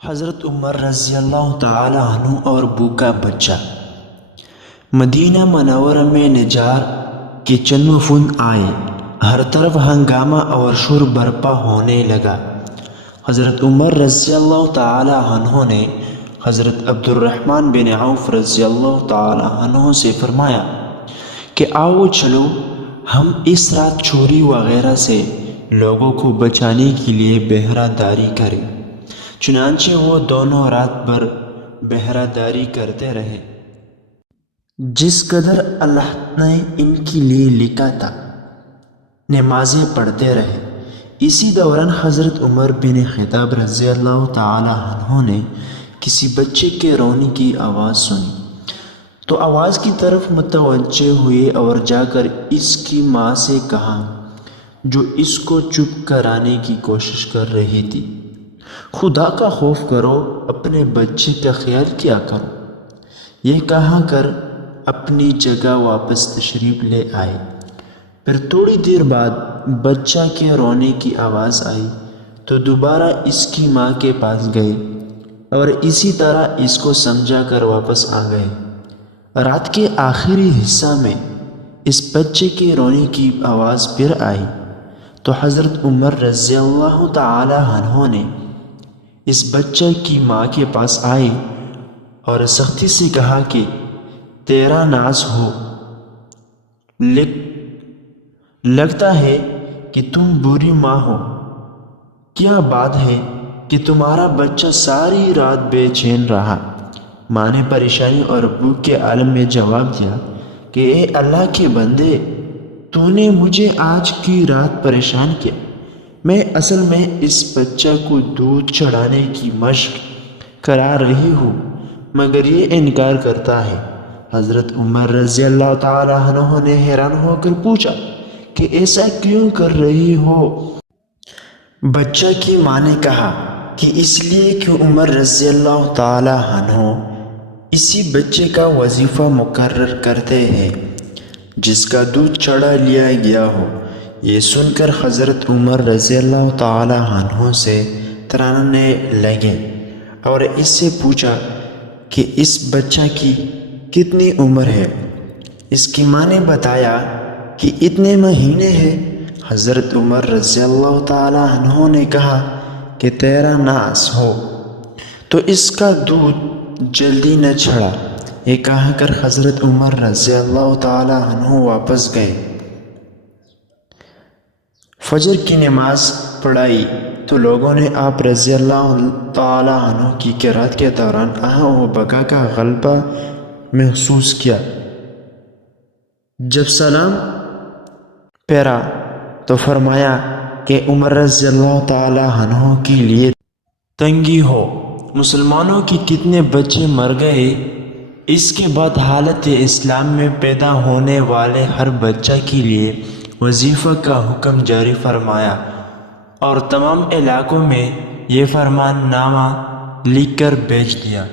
حضرت عمر رضی اللہ تعالی عنہ اور ابو کا بچہ۔ مدینہ منورہ میں نجار کے چند وفود آئے، ہر طرف ہنگامہ اور شور برپا ہونے لگا۔ حضرت عمر رضی اللہ تعالی عنہ نے حضرت عبد الرحمن بن عوف رضی اللہ تعالی عنہ سے فرمایا کہ آؤ چلو ہم اس رات چوری وغیرہ سے لوگوں کو بچانے کے لیے پہرہ داری کریں۔ چنانچہ وہ دونوں رات بھر پہرہ داری کرتے رہے، جس قدر اللہ نے ان کے لیے لکھا تھا۔ نمازیں پڑھتے رہے۔ اسی دوران حضرت عمر بن خطاب رضی اللہ تعالی عنہ نے کسی بچے کے رونے کی آواز سنی تو آواز کی طرف متوجہ ہوئے اور جا کر اس کی ماں سے کہا، جو اس کو چپ کرانے کی کوشش کر رہی تھی، خدا کا خوف کرو، اپنے بچے کا خیال کیا کرو۔ یہ کہا کر اپنی جگہ واپس تشریف لے آئے۔ پھر تھوڑی دیر بعد بچہ کے رونے کی آواز آئی تو دوبارہ اس کی ماں کے پاس گئے اور اسی طرح اس کو سمجھا کر واپس آ گئے۔ رات کے آخری حصہ میں اس بچے کے رونے کی آواز پھر آئی تو حضرت عمر رضی اللہ تعالی عنہ نے اس بچے کی ماں کے پاس آئے اور سختی سے کہا کہ تیرا ناز ہو، لگتا ہے کہ تم بری ماں ہو۔ کیا بات ہے کہ تمہارا بچہ ساری رات بے چین رہا؟ ماں نے پریشانی اور بھوک کے عالم میں جواب دیا کہ اے اللہ کے بندے، تو نے مجھے آج کی رات پریشان کیا۔ میں اصل میں اس بچہ کو دودھ چڑھانے کی مشق کرا رہی ہوں، مگر یہ انکار کرتا ہے۔ حضرت عمر رضی اللہ تعالی عنہ نے حیران ہو کر پوچھا کہ ایسا کیوں کر رہی ہو؟ بچہ کی ماں نے کہا کہ اس لیے کہ عمر رضی اللہ تعالی عنہ اسی بچے کا وظیفہ مقرر کرتے ہیں جس کا دودھ چڑھا لیا گیا ہو۔ یہ سن کر حضرت عمر رضی اللہ تعالی عنہ سے ترانے لگے اور اس سے پوچھا کہ اس بچہ کی کتنی عمر ہے؟ اس کی ماں نے بتایا کہ اتنے مہینے ہیں۔ حضرت عمر رضی اللہ تعالی عنہ نے کہا کہ تیرا ناز ہو، تو اس کا دودھ جلدی نہ چڑھا۔ یہ کہا کر حضرت عمر رضی اللہ تعالی عنہ واپس گئے۔ فجر کی نماز پڑھائی تو لوگوں نے آپ رضی اللہ تعالی عنہ کی قرات کے دوران آہ و بکا کا غلبہ محسوس کیا۔ جب سلام پھیرا تو فرمایا کہ عمر رضی اللہ تعالی عنہ کے لیے تنگی ہو، مسلمانوں کے کتنے بچے مر گئے۔ اس کے بعد حالت اسلام میں پیدا ہونے والے ہر بچہ کے لیے وظیفہ کا حکم جاری فرمایا اور تمام علاقوں میں یہ فرمان نامہ لکھ کر بھیج دیا۔